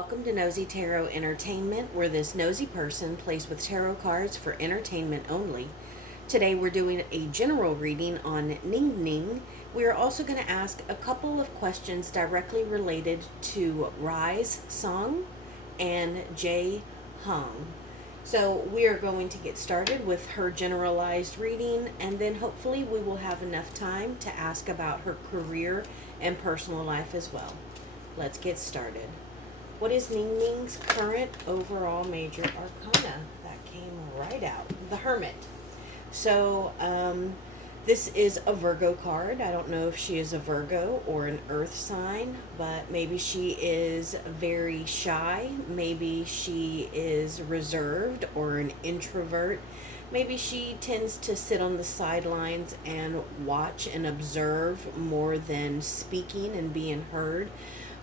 Welcome to Nosy Tarot Entertainment, where this nosy person plays with tarot cards for entertainment only. Today we're doing a general reading on Ningning. We are also going to ask a couple of questions directly related to Rise Song and Jae Hong. So we are going to get started with her generalized reading, and then hopefully we will have enough time to ask about her career and personal life as well. Let's get started. What is Ningning's current overall major arcana? That came right out. The Hermit. So, this is a Virgo card. I don't know if she is a Virgo or an earth sign, but maybe she is very shy. Maybe she is reserved or an introvert. Maybe she tends to sit on the sidelines and watch and observe more than speaking and being heard.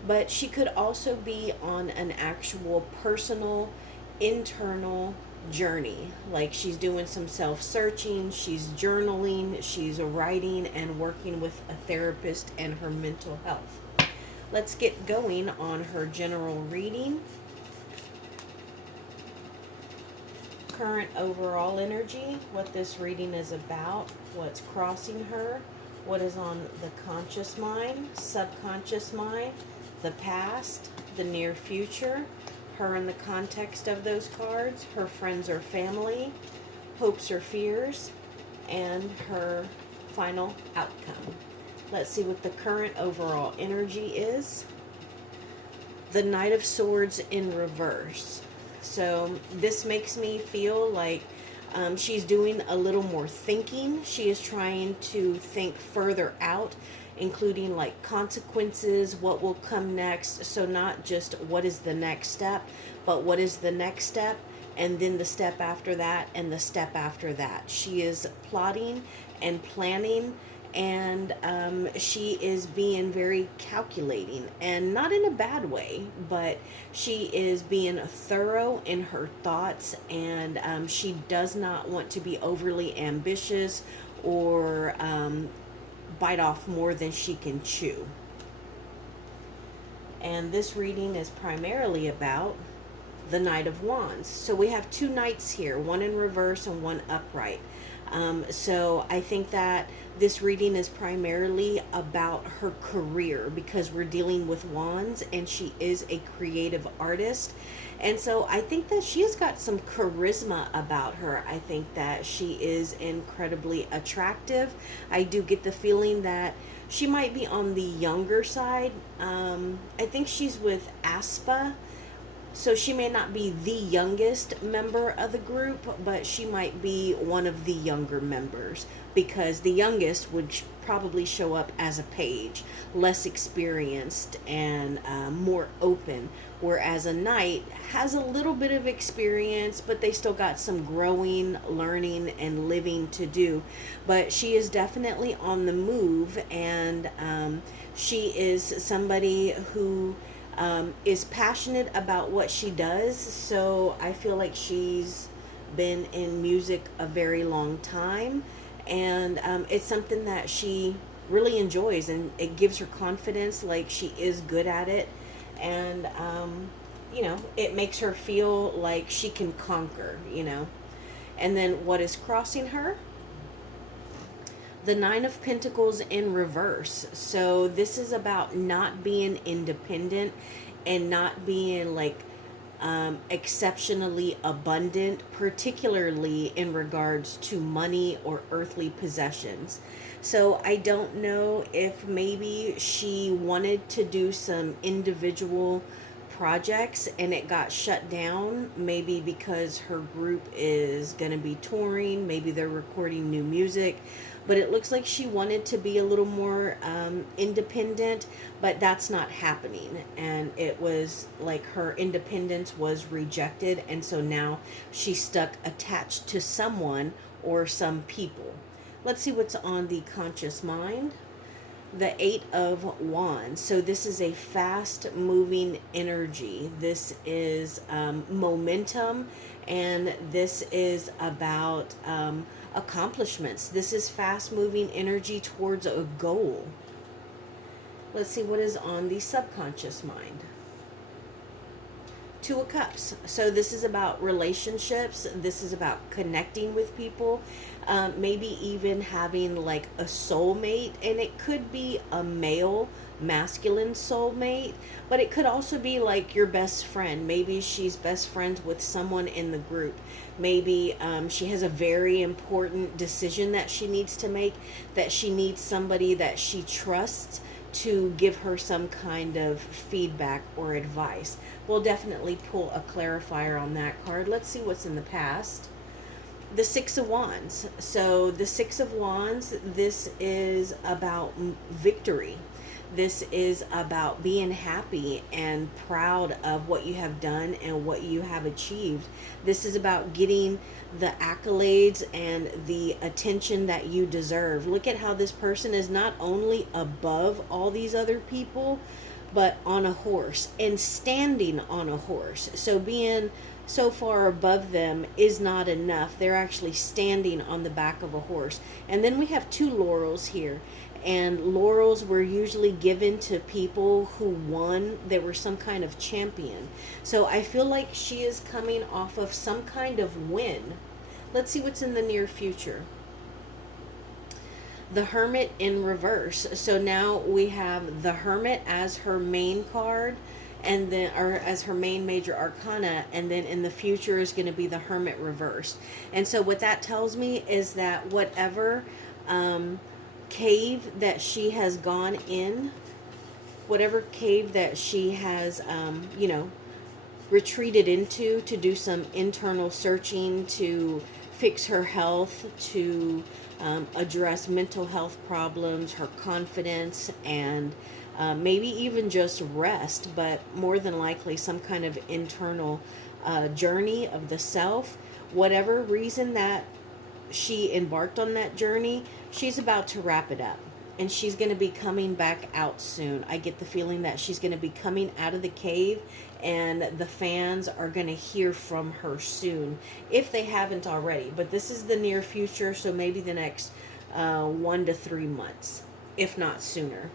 But she could also be on an actual personal, internal journey. Like she's doing some self searching, she's journaling, she's writing, and working with a therapist and her mental health. Let's get going on her general reading. Current overall energy, what this reading is about, what's crossing her, what is on the conscious mind, subconscious mind, the past, the near future, her in the context of those cards, her friends or family, hopes or fears, and her final outcome. Let's see what the current overall energy is. The Knight of Swords in reverse. So this makes me feel like she's doing a little more thinking. She is trying to think further out, including like consequences, what will come next. So not just what is the next step, but what is the next step, and then the step after that, and the step after that. She is plotting and planning, and she is being very calculating, and not in a bad way, but she is being thorough in her thoughts, and she does not want to be overly ambitious or bite off more than she can chew. And this reading is primarily about the Knight of Wands. So we have two knights here, one in reverse and one upright. So I think that this reading is primarily about her career, because we're dealing with wands and she is a creative artist. And so I think that she has got some charisma about her. I think that she is incredibly attractive. I do get the feeling that she might be on the younger side. I think she's with Aspa, so she may not be the youngest member of the group, but she might be one of the younger members, because the youngest would probably show up as a page, less experienced and more open, whereas a knight has a little bit of experience, but they still got some growing, learning, and living to do. But she is definitely on the move, and she is somebody who is passionate about what she does. So I feel like she's been in music a very long time, and it's something that she really enjoys, and it gives her confidence, like she is good at it, and it makes her feel like she can conquer. And then what is crossing her? The Nine of Pentacles in reverse. So this is about not being independent and not being like exceptionally abundant, particularly in regards to money or earthly possessions. So I don't know if maybe she wanted to do some individual projects and it got shut down, maybe because her group is going to be touring, maybe they're recording new music, but it looks like she wanted to be a little more independent, but that's not happening, and it was like her independence was rejected, and so now she's stuck attached to someone or some people. Let's see what's on the conscious mind. The Eight of Wands. So this is a fast moving energy. This is momentum, and this is about accomplishments. This is fast moving energy towards a goal. Let's see what is on the subconscious mind. Two of Cups. So this is about relationships. This is about connecting with people. Maybe even having like a soulmate, and it could be a male, masculine soulmate, but it could also be like your best friend. Maybe she's best friends with someone in the group. Maybe she has a very important decision that she needs to make, that she needs somebody that she trusts to give her some kind of feedback or advice. We'll definitely pull a clarifier on that card. Let's see what's in the past. The Six of Wands. So the Six of Wands, this is about victory. This is about being happy and proud of what you have done and what you have achieved. This is about getting the accolades and the attention that you deserve. Look at how this person is not only above all these other people, but on a horse and standing on a horse. So being so far above them is not enough. They're actually standing on the back of a horse. And then we have two laurels here. And laurels were usually given to people who won. They were some kind of champion. So I feel like she is coming off of some kind of win. Let's see what's in the near future. The Hermit in reverse. So now we have the Hermit as her main card, and then, or as her main major arcana, and then in the future is going to be the Hermit reversed. And so what that tells me is that whatever cave that she has gone in, whatever cave that she has retreated into to do some internal searching, to fix her health, to address mental health problems, her confidence, and maybe even just rest, but more than likely some kind of internal journey of the self. Whatever reason that she embarked on that journey, she's about to wrap it up. And she's going to be coming back out soon. I get the feeling that she's going to be coming out of the cave, and the fans are going to hear from her soon, if they haven't already. But this is the near future, so maybe the next 1 to 3 months, if not sooner.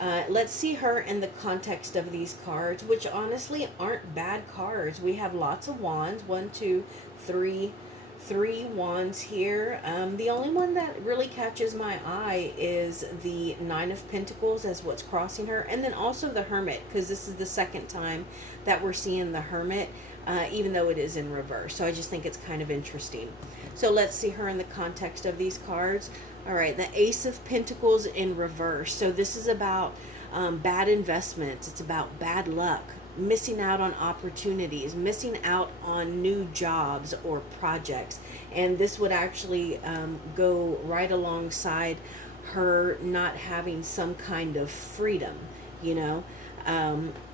Let's see her in the context of these cards, which honestly aren't bad cards. We have lots of wands. 1, 2, 3. 3 wands here. The only one that really catches my eye is the Nine of Pentacles as what's crossing her, and then also the Hermit, because this is the second time that we're seeing the Hermit, even though it is in reverse. So I just think it's kind of interesting. So let's see her in the context of these cards. All right, the Ace of Pentacles in reverse. So this is about bad investments. It's about bad luck, missing out on opportunities, missing out on new jobs or projects. And this would actually go right alongside her not having some kind of freedom,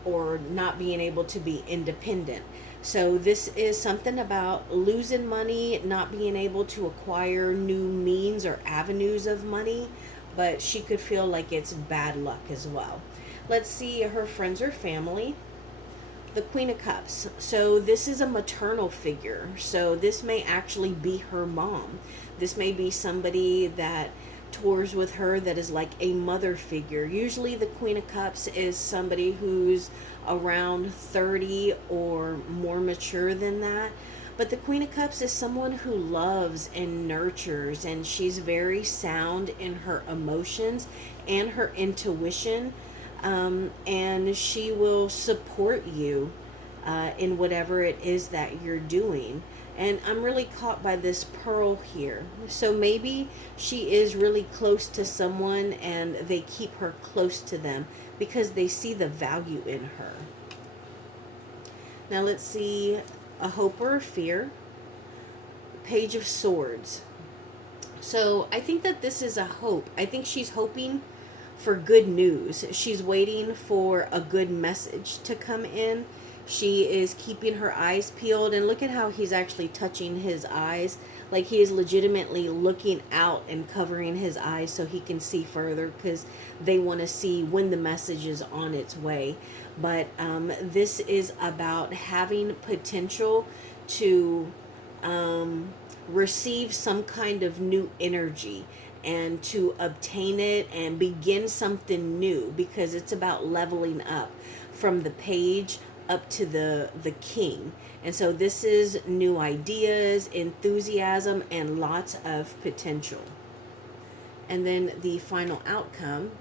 or not being able to be independent. So this is something about losing money, not being able to acquire new means or avenues of money, but she could feel like it's bad luck as well. Let's see her friends or family. The Queen of Cups. So this is a maternal figure. So this may actually be her mom. This may be somebody that tours with her that is like a mother figure. Usually the Queen of Cups is somebody who's around 30 or more mature than that. But the Queen of Cups is someone who loves and nurtures, and she's very sound in her emotions and her intuition. And she will support you in whatever it is that you're doing. And I'm really caught by this pearl here. So maybe she is really close to someone and they keep her close to them because they see the value in her. Now let's see a hope or a fear. Page of Swords. So I think that this is a hope. I think she's hoping for good news. She's waiting for a good message to come in. She is keeping her eyes peeled, and look at how he's actually touching his eyes, like he is legitimately looking out and covering his eyes so he can see further, because they want to see when the message is on its way. But this is about having potential to receive some kind of new energy and to obtain it and begin something new, because it's about leveling up from the Page up to the king. And so this is new ideas, enthusiasm, and lots of potential. And then the final outcome,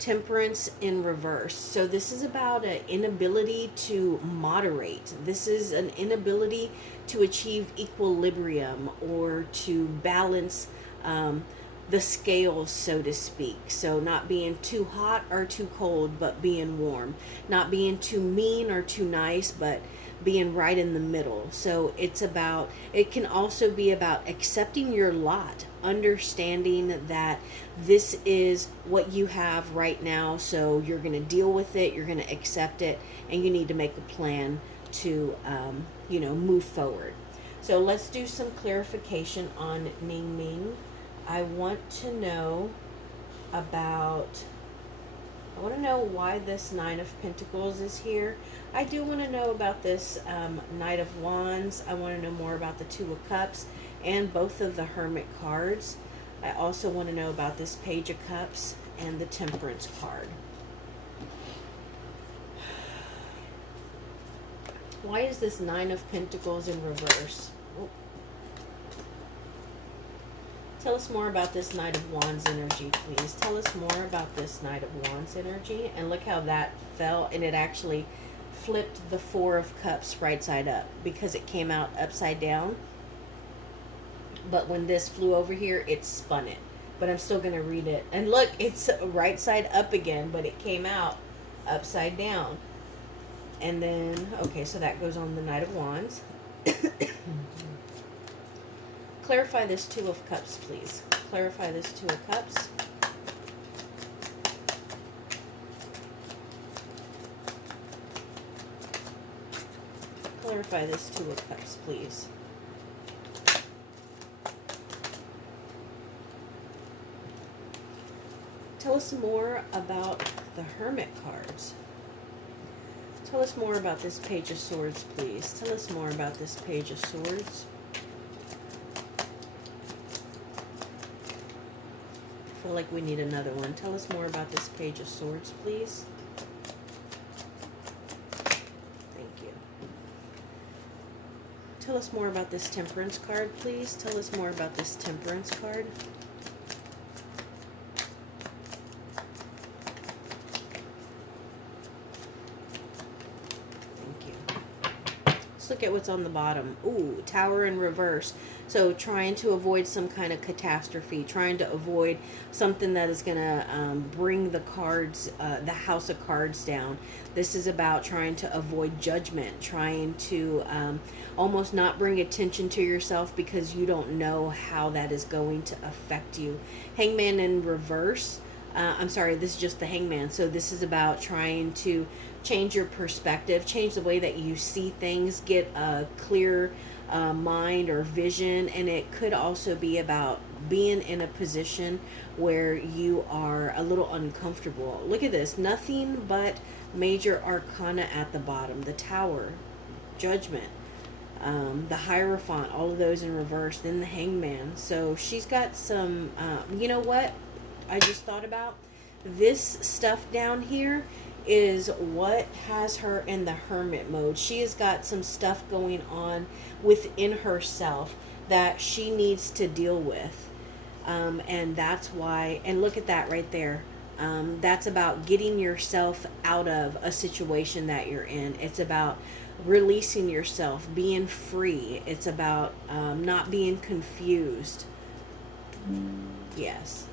temperance in reverse. So this is about an inability to moderate. This is an inability to achieve equilibrium or to balance the scales, so to speak. So not being too hot or too cold, but being warm. Not being too mean or too nice, but being right in the middle. So it can also be about accepting your lot, understanding that this is what you have right now. So you're going to deal with it, you're going to accept it, and you need to make a plan to, move forward. So let's do some clarification on Ningning. I want to know why this Nine of Pentacles is here. I do want to know about this Knight of Wands. I want to know more about the Two of Cups and both of the Hermit cards. I also want to know about this Page of Cups and the Temperance card. Why is this Nine of Pentacles in reverse? Oh. Tell us more about this Knight of Wands energy, please. Tell us more about this Knight of Wands energy. And look how that fell, and it actually flipped the Four of Cups right side up because it came out upside down. But when this flew over here, it spun it. But I'm still going to read it. And look, it's right side up again, but it came out upside down. And then, okay, so that goes on the Knight of Wands. Clarify this Two of Cups, please. Clarify this Two of Cups. Clarify this Two of Cups, please. Tell us more about the Hermit cards. Tell us more about this Page of Swords, please. Tell us more about this Page of Swords. I feel like we need another one. Tell us more about this Page of Swords, please. Thank you. Tell us more about this Temperance card, please. Tell us more about this Temperance card. Look at what's on the bottom. Ooh, Tower in reverse. So trying to avoid some kind of catastrophe, trying to avoid something that is going to bring the cards, the House of Cards down. This is about trying to avoid judgment, trying to almost not bring attention to yourself because you don't know how that is going to affect you. Hangman in reverse. I'm sorry, this is just the Hangman. So this is about trying to change your perspective, change the way that you see things, get a clear mind or vision. And it could also be about being in a position where you are a little uncomfortable. Look at this. Nothing but major arcana at the bottom. The Tower, Judgment, the Hierophant, all of those in reverse. Then the Hangman. So she's got some, you know what? I just thought about this stuff down here is what has her in the hermit mode. She has got some stuff going on within herself that she needs to deal with. And that's why, and look at that right there. That's about getting yourself out of a situation that you're in. It's about releasing yourself, being free. It's about not being confused. Yes.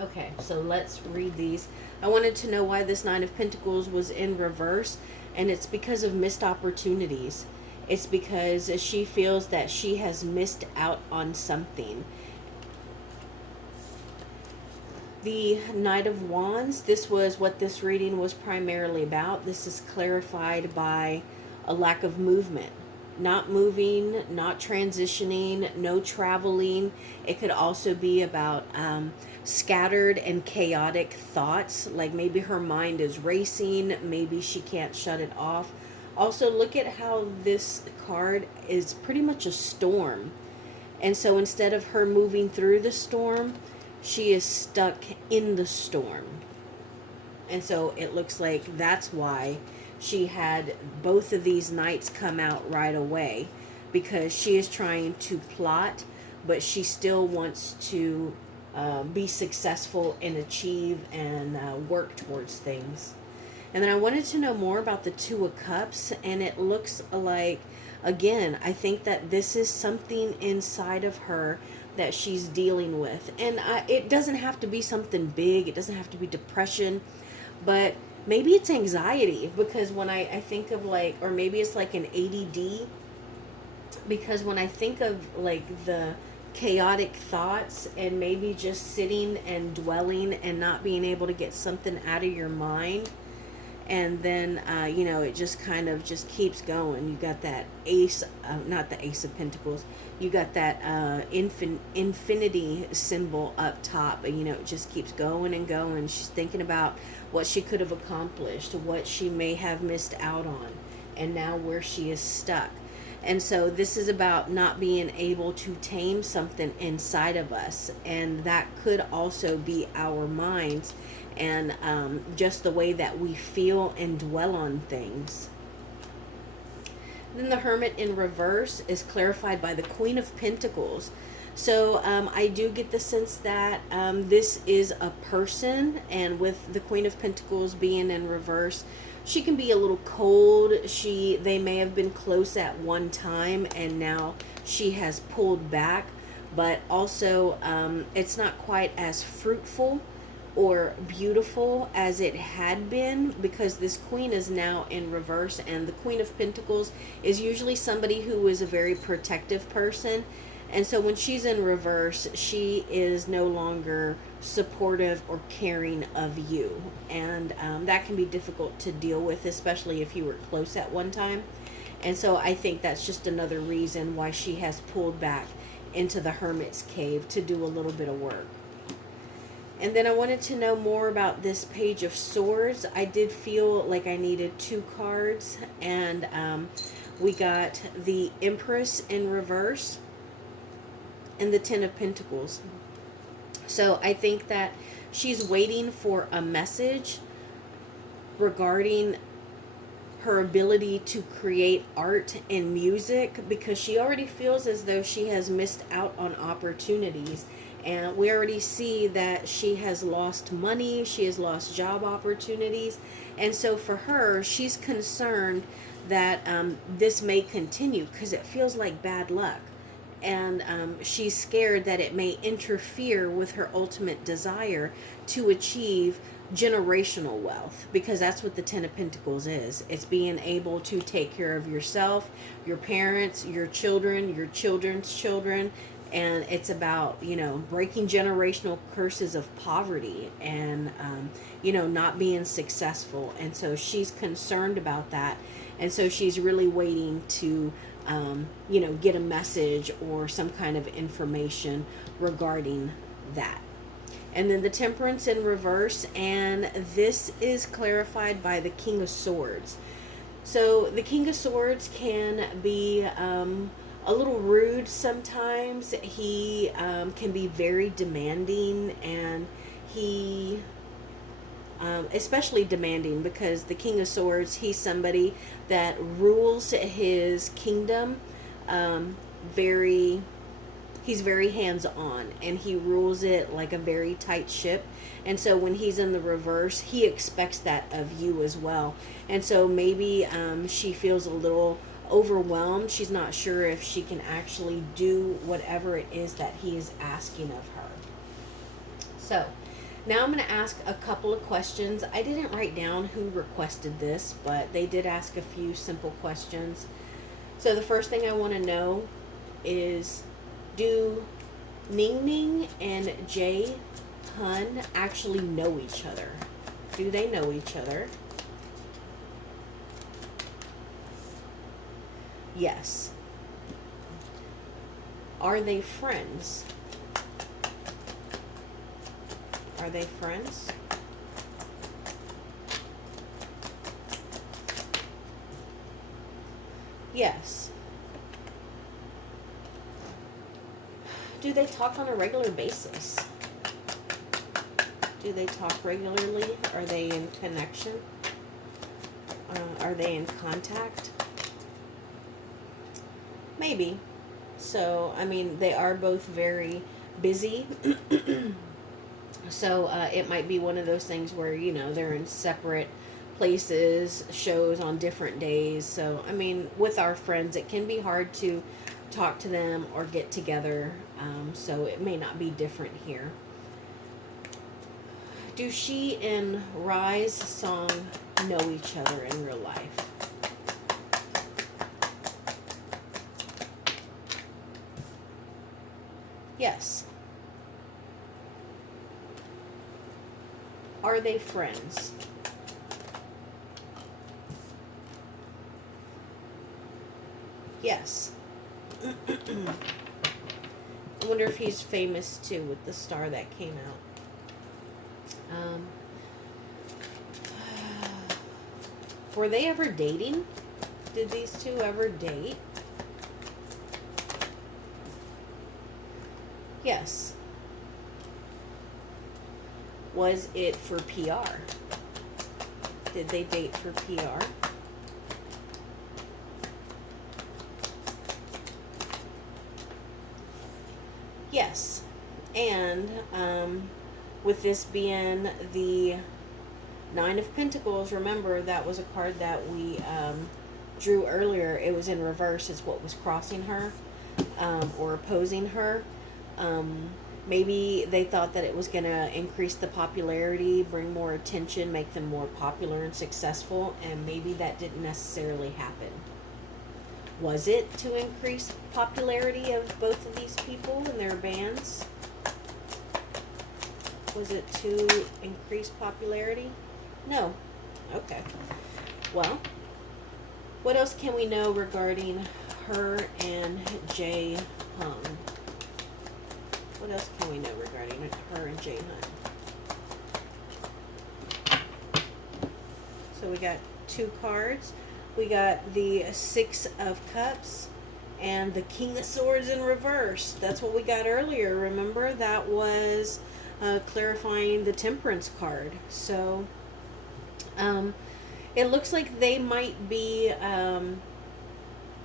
Okay, so let's read these. I wanted to know why this Nine of Pentacles was in reverse, and it's because of missed opportunities. It's because she feels that she has missed out on something. The Knight of Wands, this was what this reading was primarily about. This is clarified by a lack of movement. Not moving, not transitioning, no traveling. It could also be about scattered and chaotic thoughts, like maybe her mind is racing, maybe she can't shut it off. Also, look at how this card is pretty much a storm. And so instead of her moving through the storm, she is stuck in the storm. And so it looks like that's why she had both of these knights come out right away, because she is trying to plot, but she still wants to be successful and achieve and work towards things. And then I wanted to know more about the Two of Cups, and it looks like, again, I think that this is something inside of her that she's dealing with. And it doesn't have to be something big, it doesn't have to be depression, but maybe it's anxiety. Because when I think of like, or maybe it's like an ADD, because when I think of like the chaotic thoughts and maybe just sitting and dwelling and not being able to get something out of your mind, and then you know, it just kind of just keeps going. You got that ace, not the Ace of Pentacles, you got that infinity symbol up top, and you know, it just keeps going and going. She's thinking about what she could have accomplished, what she may have missed out on, and now where she is stuck. And so this is about not being able to tame something inside of us. And that could also be our minds, and just the way that we feel and dwell on things. Then the Hermit in reverse is clarified by the Queen of Pentacles. So I do get the sense that this is a person, and with the Queen of Pentacles being in reverse, she can be a little cold. They may have been close at one time, and now she has pulled back. But also, it's not quite as fruitful or beautiful as it had been, because this queen is now in reverse, and the Queen of Pentacles is usually somebody who is a very protective person. And so when she's in reverse, she is no longer supportive or caring of you. And that can be difficult to deal with, especially if you were close at one time. And so I think that's just another reason why she has pulled back into the Hermit's cave to do a little bit of work. And then I wanted to know more about this Page of Swords. I did feel like I needed 2 cards. And we got the Empress in reverse and the Ten of Pentacles. So I think that she's waiting for a message regarding her ability to create art and music, because she already feels as though she has missed out on opportunities. And we already see that she has lost money, she has lost job opportunities. And so for her, she's concerned that this may continue, because it feels like bad luck. And she's scared that it may interfere with her ultimate desire to achieve generational wealth, because that's what the Ten of Pentacles is. It's being able to take care of yourself, your parents, your children, your children's children. And it's about, you know, breaking generational curses of poverty and, you know, not being successful. And so she's concerned about that. And so she's really waiting to you know, get a message or some kind of information regarding that. And then the Temperance in reverse, and this is clarified by the King of Swords. So the King of Swords can be a little rude sometimes. He can be very demanding, and he especially demanding, because the King of Swords, he's somebody that rules his kingdom he's very hands-on, and he rules it like a very tight ship. And so when he's in the reverse, he expects that of you as well. And so maybe she feels a little overwhelmed. She's not sure if she can actually do whatever it is that he is asking of her. So now I'm going to ask a couple of questions. I didn't write down who requested this, but they did ask a few simple questions. So the first thing I want to know is, do Ningning and Jay Hun actually know each other? Do they know each other? Yes. Are they friends? Are they friends? Yes. Do they talk on a regular basis? Do they talk regularly? Are they in connection? Are they in contact? Maybe. So, I mean, they are both very busy. So, it might be one of those things where, they're in separate places, shows on different days. So, I mean, with our friends, it can be hard to talk to them or get together. So, it may not be different here. Do she and Rise Song know each other in real life? Yes. Are they friends? Yes. I wonder if he's famous too with the star that came out. Were they ever dating? Did these two ever date? Yes. Was it for PR? Did they date for PR? Yes. And with this being the Nine of Pentacles, remember that was a card that we drew earlier. It was in reverse. It's what was crossing her or opposing her. Maybe they thought that it was going to increase the popularity, bring more attention, make them more popular and successful, and maybe that didn't necessarily happen. Was it to increase popularity of both of these people and their bands? Was it to increase popularity? No. Okay. Well, what else can we know regarding her and Jay Hung? What else can we know regarding her and Jay Hunt? So we got two cards. We got the Six of Cups and the King of Swords in reverse. That's what we got earlier. Remember, that was clarifying the Temperance card. So it looks like they might be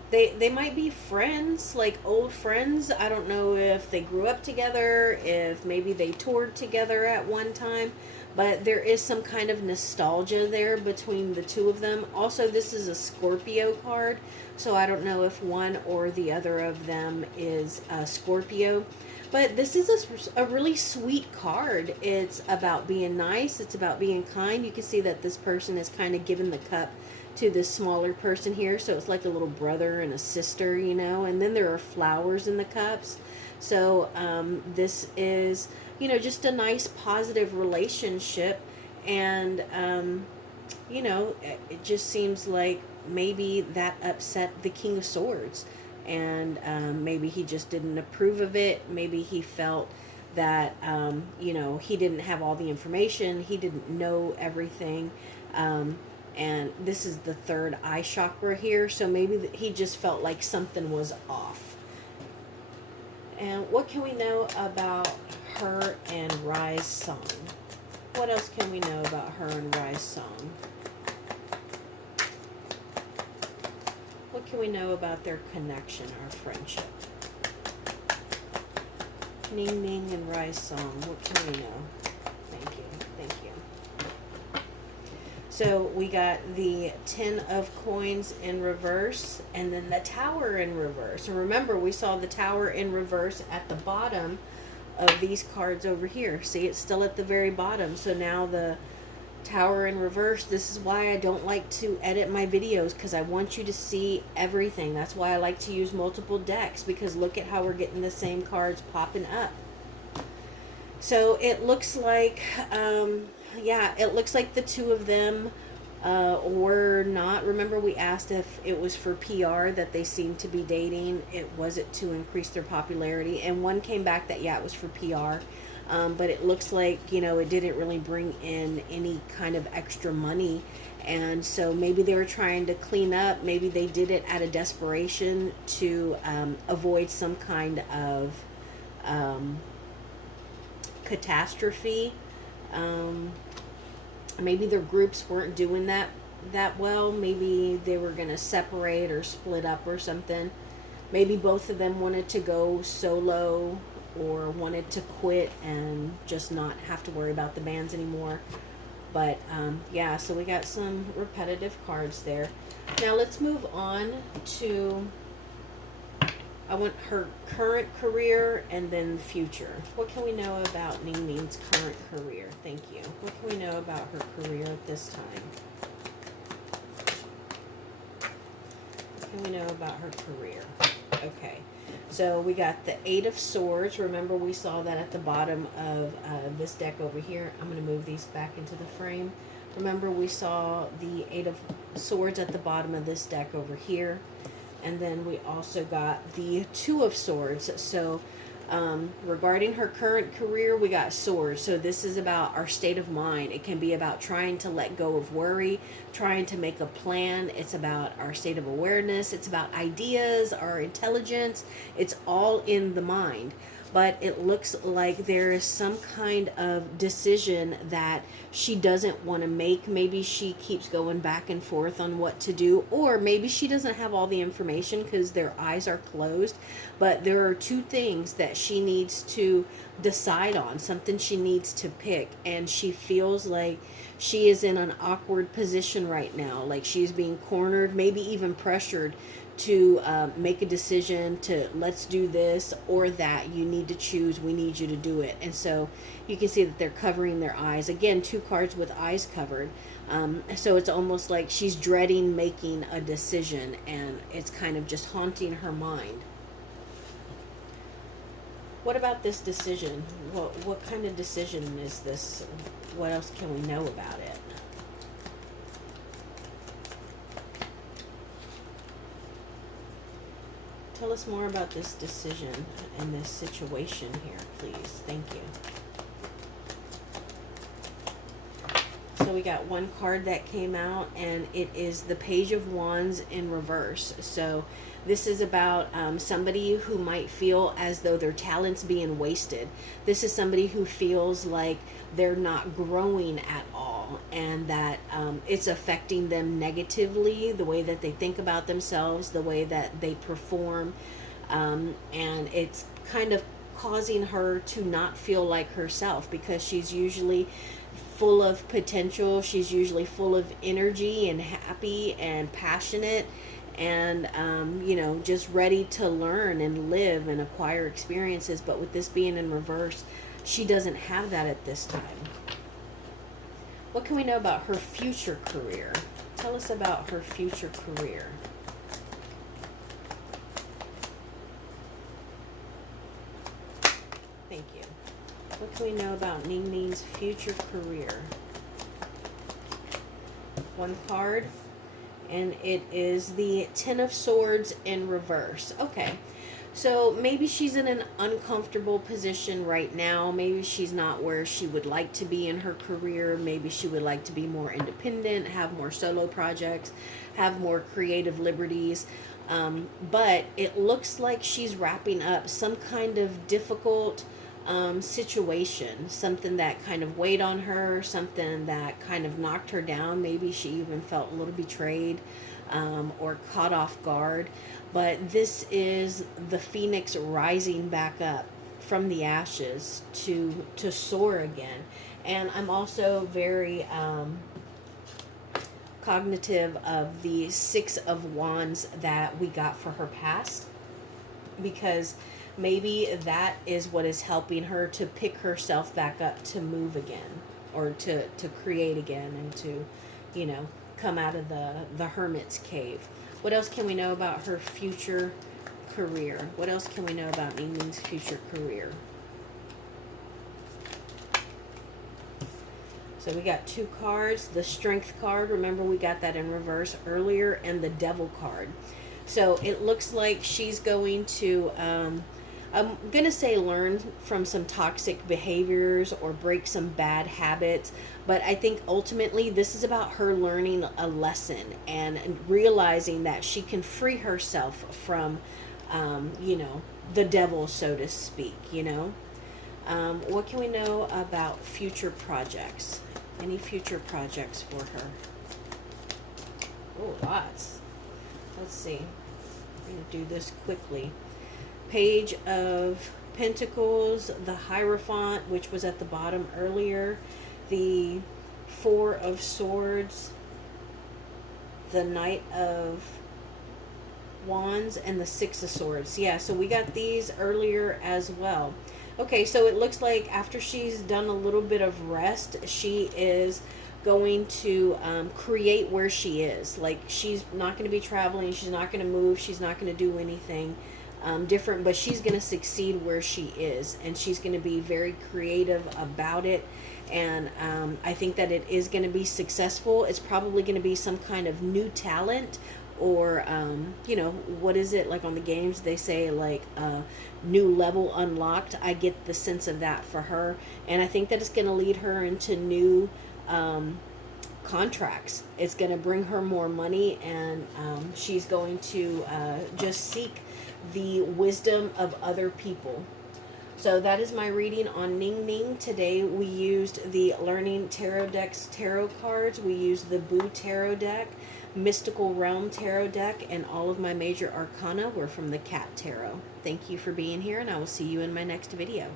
they might be friends, like old friends. I don't know if they grew up together, if maybe they toured together at one time, but there is some kind of nostalgia there between the two of them. Also, this is a Scorpio card, so I don't know if one or the other of them is Scorpio. But this is a really sweet card. It's about being nice. It's about being kind. You can see that this person is kind of giving the cup to this smaller person here. So it's like a little brother and a sister, And then there are flowers in the cups. So this is, just a nice positive relationship. And, it just seems like maybe that upset the King of Swords. And maybe he just didn't approve of it. Maybe he felt that, he didn't have all the information. He didn't know everything. And this is the third eye chakra here. So maybe he just felt like something was off. And what can we know about her and Rise Song? What else can we know about her and Rise Song? What can we know about their connection or friendship? Ningning and Rise Song, what can we know? Thank you. So we got the 10 of coins in reverse and then the Tower in reverse. And remember, we saw the Tower in reverse at the bottom of these cards over here. See, it's still at the very bottom. So now the Tower in reverse. This is why I don't like to edit my videos, because I want you to see everything. That's why I like to use multiple decks, because look at how we're getting the same cards popping up. So it looks like, it looks like the two of them were not. Remember, we asked if it was for PR that they seemed to be dating. Was it to increase their popularity? And one came back that, it was for PR. But it looks like, it didn't really bring in any kind of extra money. And so maybe they were trying to clean up. Maybe they did it out of desperation to avoid some kind of catastrophe. Maybe their groups weren't doing that that well. Maybe they were going to separate or split up or something. Maybe both of them wanted to go solo or wanted to quit and just not have to worry about the bands anymore. But yeah, so we got some repetitive cards there. Now let's move on to, I want her current career and then future. What can we know about Ningning's current career? Thank you. What can we know about her career at this time? What can we know about her career? Okay, so we got the Eight of Swords. Remember, we saw that at the bottom of this deck over here. I'm going to move these back into the frame. Remember, we saw the Eight of Swords at the bottom of this deck over here. And then we also got the Two of Swords. So regarding her current career, we got swords. So this is about our state of mind. It can be about trying to let go of worry, trying to make a plan. It's about our state of awareness. It's about ideas, our intelligence. It's all in the mind. But it looks like there is some kind of decision that she doesn't want to make. Maybe she keeps going back and forth on what to do, or maybe she doesn't have all the information because their eyes are closed. But there are two things that she needs to decide on, something she needs to pick, and she feels like she is in an awkward position right now, like she's being cornered, maybe even pressured to make a decision to, let's do this or that. You need to choose. We need you to do it. And so you can see that they're covering their eyes. Again, two cards with eyes covered. So it's almost like she's dreading making a decision, and it's kind of just haunting her mind. What about this decision? What kind of decision is this? What else can we know about it? Tell us more about this decision and this situation here, please. Thank you. So we got one card that came out, and it is the Page of Wands in reverse. So this is about somebody who might feel as though their talent's being wasted. This is somebody who feels like they're not growing at all, and that it's affecting them negatively, the way that they think about themselves, the way that they perform, and it's kind of causing her to not feel like herself, because she's usually full of potential. She's usually full of energy and happy and passionate, and just ready to learn and live and acquire experiences. But with this being in reverse, she doesn't have that at this time. What can we know about her future career? Tell us about her future career. Thank you. What can we know about Ningning's future career? One card, and it is the Ten of Swords in reverse. Okay, so maybe she's in an uncomfortable position right now. Maybe she's not where she would like to be in her career. Maybe she would like to be more independent, have more solo projects, have more creative liberties. But it looks like she's wrapping up some kind of difficult situation, something that kind of weighed on her, something that kind of knocked her down. Maybe she even felt a little betrayed or caught off guard. But this is the phoenix rising back up from the ashes to soar again. And I'm also very cognitive of the Six of Wands that we got for her past, because maybe that is what is helping her to pick herself back up, to move again, or to create again, and to, come out of the hermit's cave. What else can we know about her future career? What else can we know about Ningning's future career? So we got two cards. The Strength card, remember we got that in reverse earlier, and the Devil card. So it looks like she's going to, I'm going to say, learn from some toxic behaviors or break some bad habits. But I think ultimately this is about her learning a lesson and realizing that she can free herself from, the devil, so to speak, What can we know about future projects? Any future projects for her? Oh, lots. Let's see. I'm going to do this quickly. Page of Pentacles, the Hierophant, which was at the bottom earlier, the Four of Swords, the Knight of Wands, and the Six of Swords. Yeah, so we got these earlier as well. Okay, so it looks like after she's done a little bit of rest, she is going to create where she is. Like, she's not going to be traveling, she's not going to move, she's not going to do anything different, but she's going to succeed where she is, and she's going to be very creative about it. And I think that it is going to be successful. It's probably going to be some kind of new talent, or you know, what is it, like on the games they say, like new level unlocked. I get the sense of that for her, and I think that it's going to lead her into new contracts. It's going to bring her more money, and she's going to just seek the wisdom of other people. So that is my reading on Ningning. Today we used the Learning Tarot Decks tarot cards. We used the Boo Tarot deck, Mystical Realm Tarot deck, and all of my major arcana were from the Cat Tarot. Thank you for being here, and I will see you in my next video.